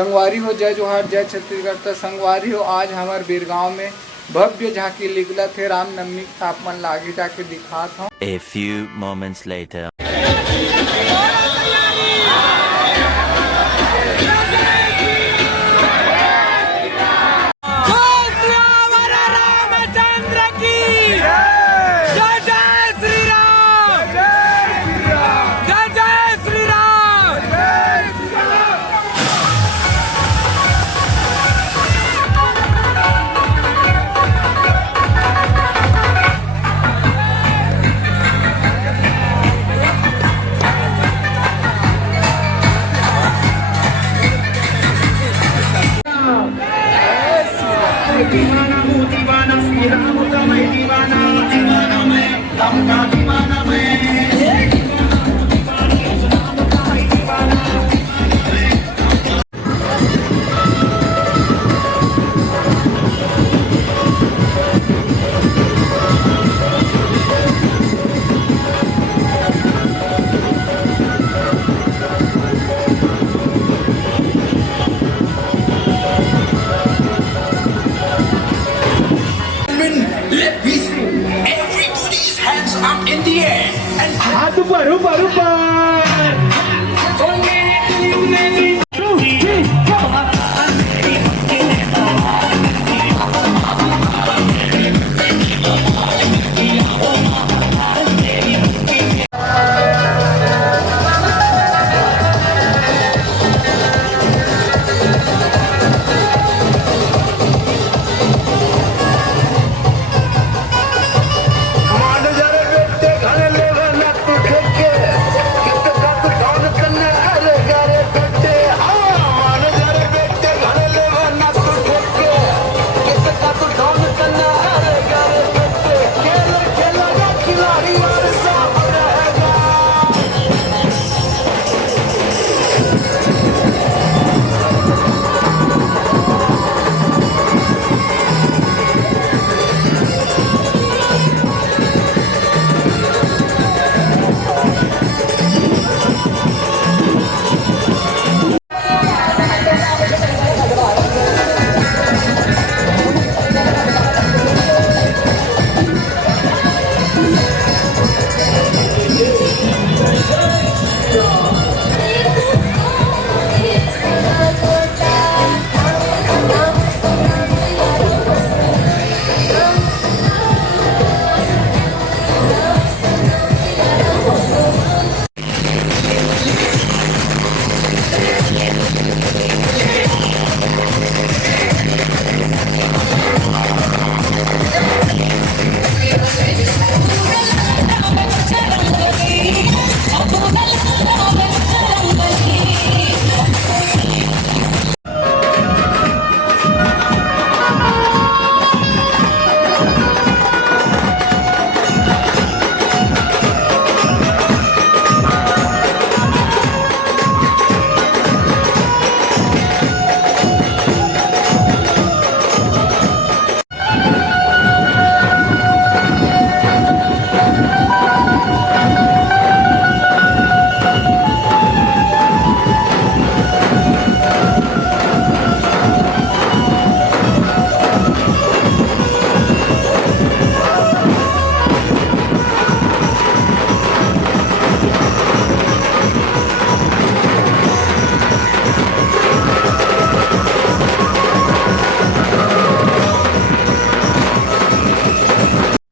संगवारी हो जय जोहार जय छत्तीसगढ़। तो संगवारी हो आज हमारे बीरगांव में भव्य झांकी निकलत है रामनवमी तापमान लागे जाके दिखात हूँ। A few moments later. दीवाना हूँ दीवाना मेरा होता मैं दीवाना दीवाना मैं लंका दीवाना मैं in the air and Super.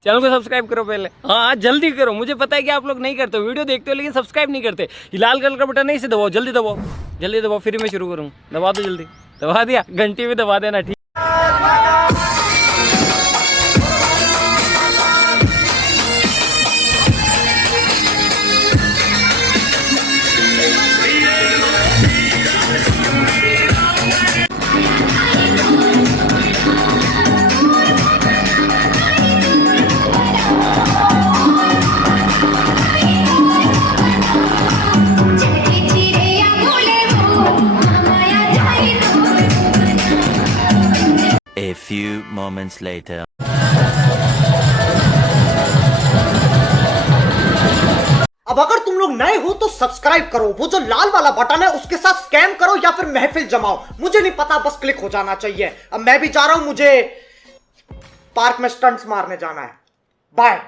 Channel को सब्सक्राइब करो पहले। हाँ जल्दी करो, मुझे पता है कि आप लोग नहीं करते हो, वीडियो देखते हो लेकिन सब्सक्राइब नहीं करते। ये लाल कलर का बटन नहीं से दबाओ, जल्दी दबाओ फिर मैं शुरू करूँ। दबा दो जल्दी, दबा दिया, घंटी भी दबा देना। ठीक A few moments later. अब अब अगर तुम लोग नए हो तो सब्सक्राइब करो, वो जो लाल वाला बटन है उसके साथ स्कैम करो या फिर महफिल जमाओ, मुझे नहीं पता, बस क्लिक हो जाना चाहिए। अब मैं भी जा रहा हूं, मुझे पार्क में स्टंट्स मारने जाना है। बाय।